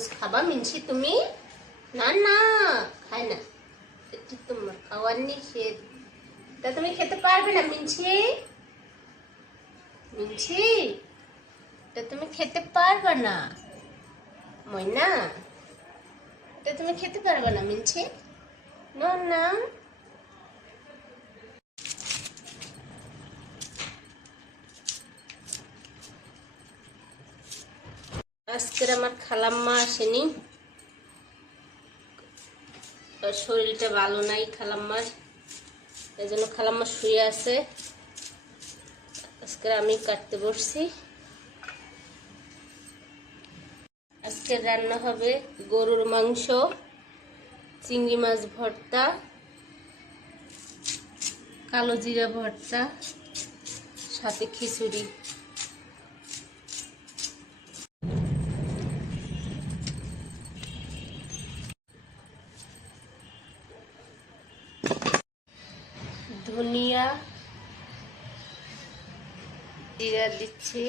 তরমুজ খাবা মিনছি তুমি না না খাই না এটা তোমার খাওয়ার নি তা তুমি খেতে পারবে না মিনছি মিনছি তা তুমি খেতে পারবে না ময়না তা তুমি খেতে পারবে না মিনছি না না আজকের আমার খালাম্মা আসেনি। শরীরটা ভালো নাই খালাম্মার। এই জন্য খালাম্মা শুয়ে আছে। আজকে আমি কাটতে বসছি। আজকে রান্না হবে গরুর মাংস, চিংড়ি মাছ ভর্তা, কালো জিরা ভর্তা, সাথে খিচুড়ি। জিরা দিচ্ছি।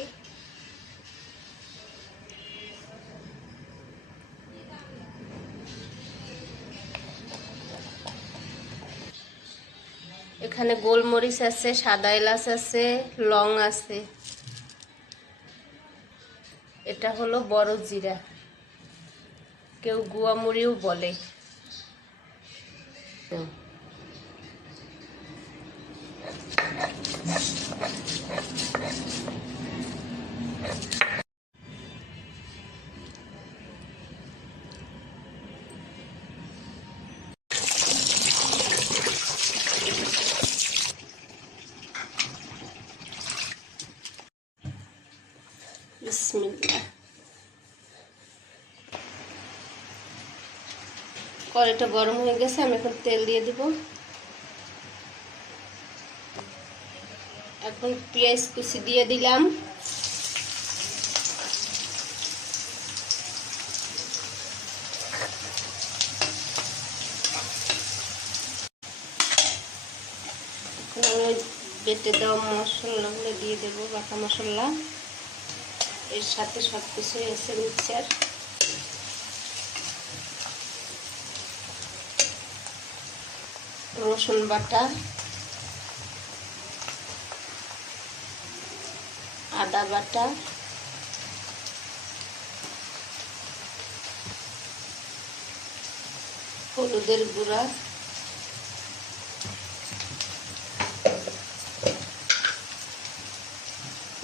এখানে গোলমরিচ আছে, সাদা এলাচ আছে, লং আছে। এটা হলো বড় জিরা। কেউ গুয়ামুড়িও বলে। কড়াইটা গরম হয়ে গেছে, আমি এখন তেল দিয়ে দিব। এখন পেঁয়াজ কুচি দিয়ে দিলাম। এখন আমি বেটে দেওয়া মশলাগুলো দিয়ে দেবো, বাটা মশলা। এর সাথে সব কিছুই এসে মিক্সার। রসুন বাটা আদা বাটা হলুদের গুঁড়া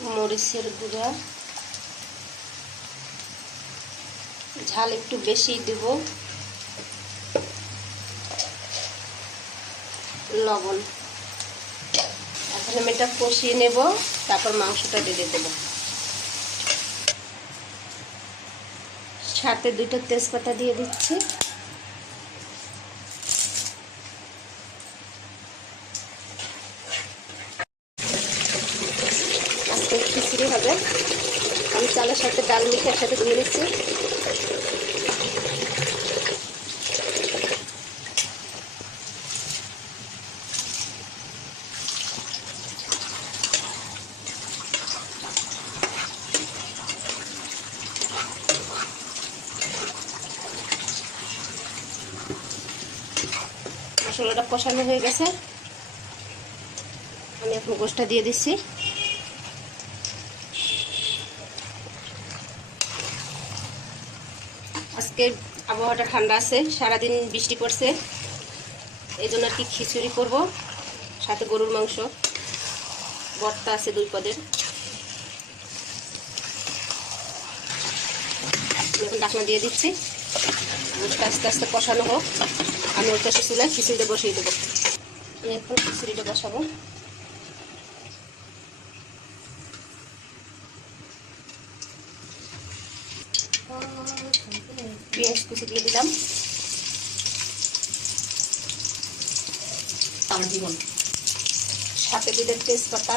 মরিচের গুঁড়া। ঝাল একটু বেশি দেব। লবণ। এখন আমি এটা কষিয়ে নেব, তারপর মাংসটা দিয়ে দেব। সাথে দুটো তেজপাতা দিয়ে দিচ্ছি। খিচুড়ি হবে। আমি চালের সাথে ডাল মিখে একসাথে দিয়ে দিচ্ছি। মশলাটা কষানো হয়ে গেছে। আমি এখন গোষ্ঠটা দিয়ে দিচ্ছি। আজকে আবহাওয়াটা ঠান্ডা আছে, সারাদিন বৃষ্টি পড়ছে। এই জন্য আর কি খিচুড়ি করব, সাথে গরুর মাংস। ভর্তা আছে দুই পদের। এখন ডাকনা দিয়ে দিচ্ছি। আস্তে আস্তে কষানো হোক। আমি ওর পাশে চুলায় খিচুড়িটা বসিয়ে দেবো। এরপর খিচুড়িটা বসাবো। পেঁয়াজ কুচি দিয়ে দিলাম। সাথে দিলেন তেজপাতা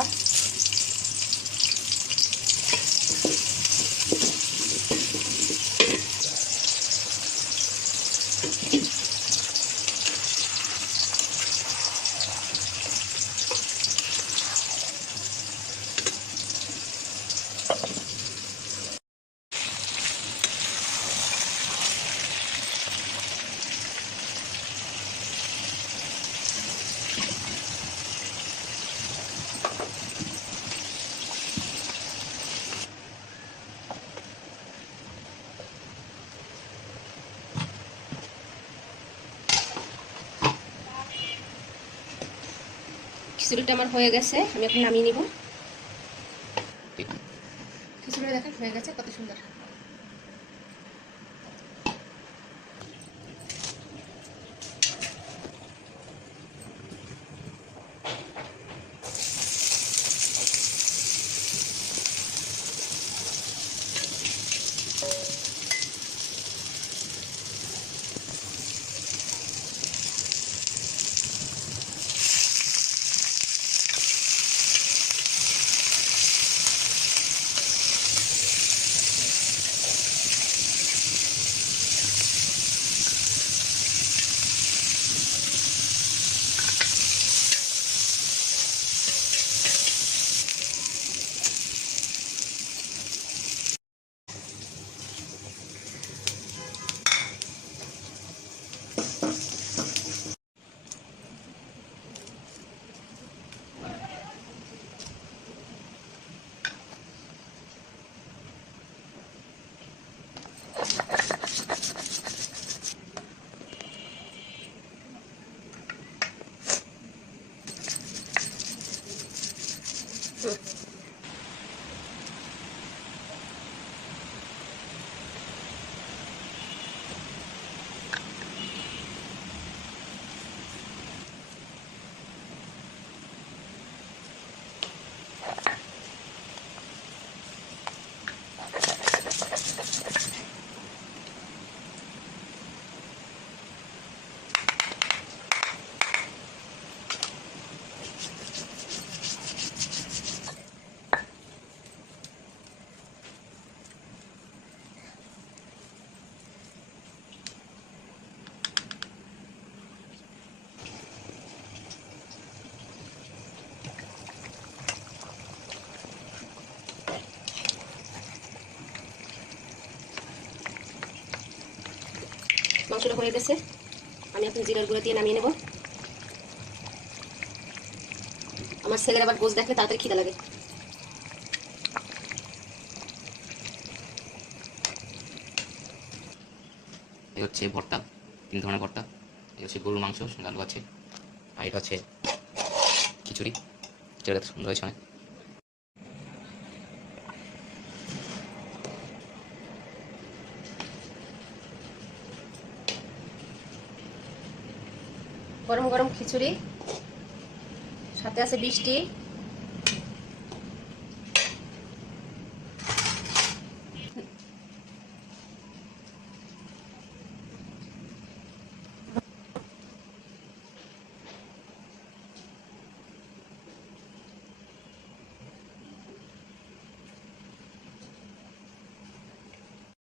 খিচুড়িটা আমার হয়ে গেছে আমি এখন নামিয়ে নিব। খিচুড়িটা দেখেন হয়ে গেছে কত সুন্দর। মাংসটা হয়ে গেছে। আমি এখন জিরার গুঁড়ো দিয়ে নামিয়ে নেব। আমার ছেলের আবার গোছ দেখলে তাড়াতাড়ি খিদে লাগে। এই হচ্ছে ভর্তা তিন ধরনের ভর্তা। এই হচ্ছে গরুর মাংস আলু আছে, আর এটা হচ্ছে খিচুড়ি। খিচুড়িটা সুন্দর হয়েছে অনেক। গরম গরম খিচুড়ি সাথে আছে বৃষ্টি।